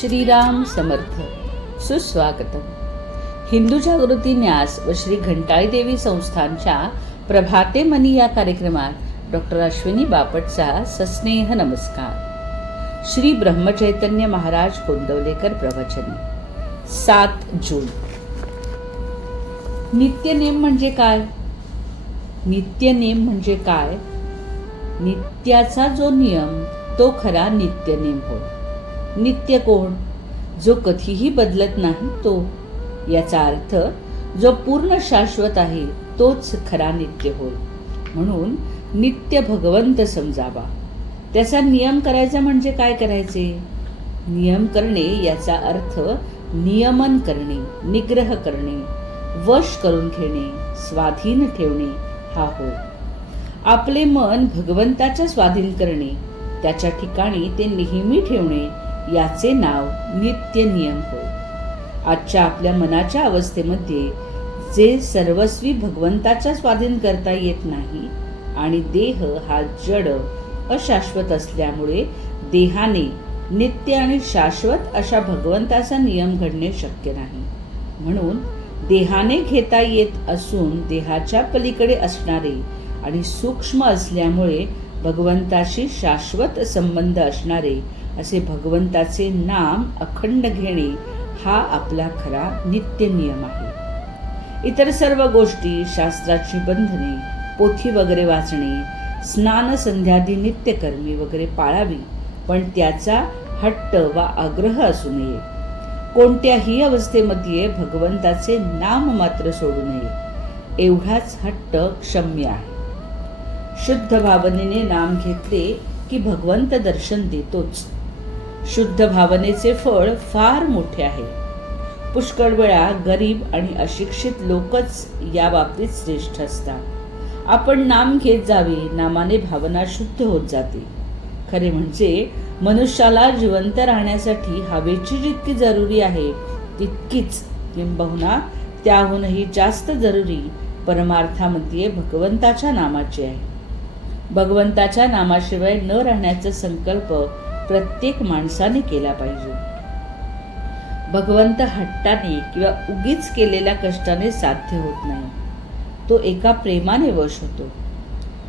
श्रीराम समर्थ. सुस्वागतम. हिंदू जागृती न्यास व श्री घंटाळी देवी संस्थानच्या प्रभाते मनी या कार्यक्रमात डॉक्टर अश्विनी बापटचा सस्नेह नमस्कार. श्री ब्रह्मचैतन्य महाराज कोंडवलेकर प्रवचने. 7 जून. नित्यनेम म्हणजे काय? नित्यनेम म्हणजे काय? नित्याचा जो नियम तो खरा नित्यनेम होय. नित्य कोण? जो कधीही बदलत नाही तो. याचा अर्थ जो पूर्ण शाश्वत आहे तोच खरा नित्य होय. म्हणून नित्य भगवंत समजावा. त्याचा नियम करायचा म्हणजे काय करायचे? नियम करणे याचा अर्थ नियमन करणे, निग्रह करणे, वश करून घेणे, स्वाधीन ठेवणे हा होय. आपले मन भगवंताच्या स्वाधीन करणे, त्याच्या ठिकाणी ते नेहमी ठेवणे याचे नाव नित्य नियम होय. आजच्या आपल्या मनाच्या अवस्थेमध्ये जे सर्वस्वी भगवंताच्या स्वाधीन करता येत नाही आणि देह हा जड अशाश्वत असल्यामुळे देहाने नित्य आणि शाश्वत अशा भगवंताचा नियम घडणे शक्य नाही. म्हणून देहाने घेता येत असून देहाच्या पलीकडे असणारे आणि सूक्ष्म असल्यामुळे भगवंताशी शाश्वत संबंध असणारे असे भगवंताचे नाम अखंड घेणे हा आपला खरा नित्य नियम आहे. इतर सर्व गोष्टी, शास्त्राची बंधने, पोथी वगैरे वाचणे, स्नान संध्यादी नित्यकर्मी वगैरे पाळावी, पण त्याचा हट्ट वा आग्रह असू नये. कोणत्याही अवस्थेमध्ये भगवंताचे नाम मात्र सोडू नये एवढाच हट्ट क्षम्य आहे. शुद्ध भावनेने नाम घेतले की भगवंत दर्शन देतोच. शुद्ध भावनेचे फळ फार मोठे आहे. पुष्कळ वेळा गरीब आणि अशिक्षित लोकच या बाबतीत श्रेष्ठ असतात. आपण नाम घेत जावे, नामाने भावना शुद्ध होत जाते. खरे म्हणजे मनुष्याला जिवंत राहण्यासाठी हवेची जितकी जरुरी आहे तितकीच, किंबहुना त्याहूनही जास्त जरुरी परमार्थामध्ये भगवंताच्या नामाची आहे. भगवंताच्या नामाशिवाय न राहण्याचा संकल्प प्रत्येक माणसाने केला पाहिजे. भगवंत हट्टाने किंवा उगीच केलेल्या कष्टाने साध्य होत नाही. तो एका प्रेमाने वश होतो.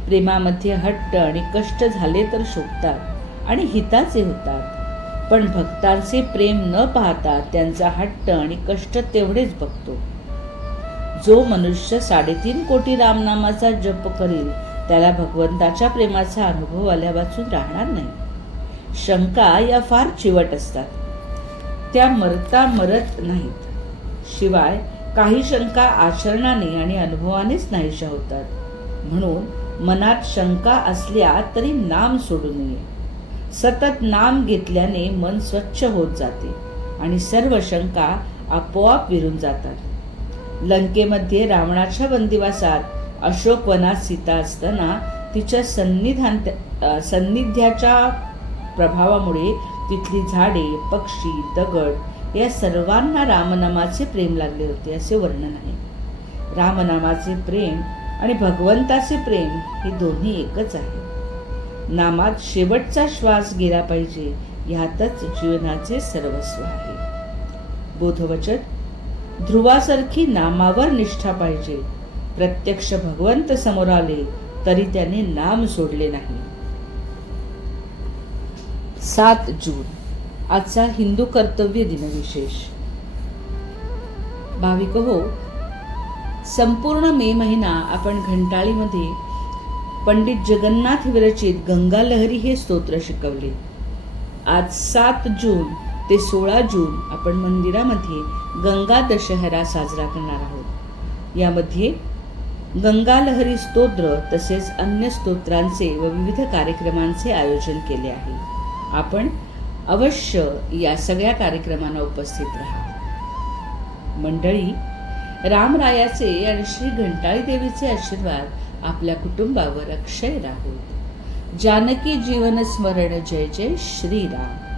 प्रेमामध्ये हट्ट आणि कष्ट झाले तर शोभतात आणि हिताचे होतात. पण भक्तांचे प्रेम न पाहता त्यांचा हट्ट आणि कष्ट तेवढेच बघतो. जो मनुष्य 3.5 कोटी रामनामाचा जप करील त्याला भगवंताच्या प्रेमाचा अनुभव आल्यावाचून राहणार नाही. शंका या फार चिवट असतात. त्या मरता मरत नाहीत. शिवाय काही शंका आचरणाने आणि अनुभवानेच नाहीशा होतात. म्हणून मनात शंका असल्या तरी नाम सोडू नये. सतत नाम घेतल्याने मन स्वच्छ होत जाते आणि सर्व शंका आपोआप विरून जातात. लंकेमध्ये रावणाच्या बंदिवासात अशोकवनात सीता असताना तिच्या सान्निध्याच्या प्रभावामुळे तिथली झाडे, पक्षी, दगड या सर्वांना रामनामाचे प्रेम लागले होते असे वर्णन आहे. रामनामाचे प्रेम आणि भगवंताचे प्रेम हे दोन्ही एकच आहे. नामात शेवटचा श्वास गेला पाहिजे ह्यातच जीवनाचे सर्वस्व आहे. बोधवचन. ध्रुवासारखी नामावर निष्ठा पाहिजे. प्रत्यक्ष भगवंत समोर आले तरी त्याने नाम सोडले नाही. 7 जून. आजचा हिंदू कर्तव्य दिन विशेष. भाविक हो, संपूर्ण मे महिना आपण घंटाळीमध्ये पंडित जगन्नाथ विरचित गंगा लहरी हे स्तोत्र शिकवले. आज 7 जून ते 16 जून आपण मंदिरामध्ये गंगा दशहरा साजरा करणार आहोत. यामध्ये गंगा लहरी स्तोत्र तसेच अन्य स्तोत्रांचे व विविध कार्यक्रमांचे आयोजन केले आहे. आपण अवश्य या सगळ्या कार्यक्रमांना उपस्थित राहा. मंडळी, रामरायाचे आणि श्री घंटाळी देवीचे आशीर्वाद आपल्या कुटुंबावर अक्षय राहो. जानकी जीवन स्मरण. जय जय श्रीराम.